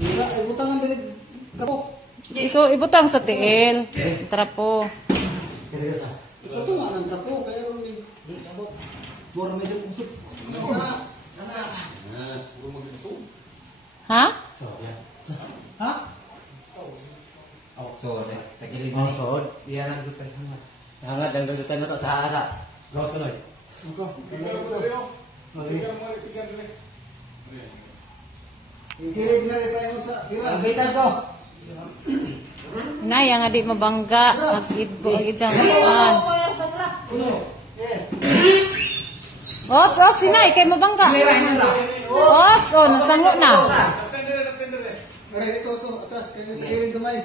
Wala, ibutangan dili kapok. So, ibutang sa tiil. Trapo. Ito nga ng trapo, kaya ron di kapok. Mura medyo kusog. Ha? Ha? So, sa kilid Oh, ni. sood. Iyan ang dutay hangat. Hangat ang dudutan na to sa asa. Gawas tuloy. Ako, Ikilig nga rin pa yung sa sila. Ang gaitan so. Inay, nga di mabangga. Agid siyang kuan. Ops, ops, inay, kay mabangga. Ops, oh, nasango na. Ito, atras, kilig gamay.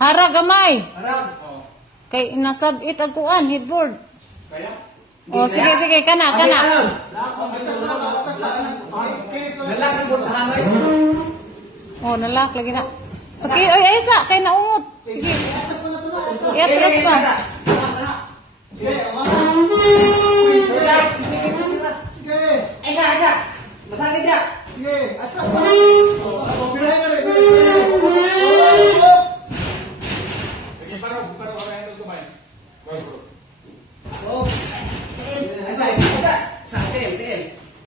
Hara gamay. Harap. Kay nasabit ang kuan, headboard. Oh, sige, sige, kana. Lalaki po tahanay. Oh, nalak lagi na. Sige, oy, aysa, kay naungot. Sige. Iatras pa. Masakit ya. Sige, atras pa. Bilahin nga rin. Parang kaya ito kumain.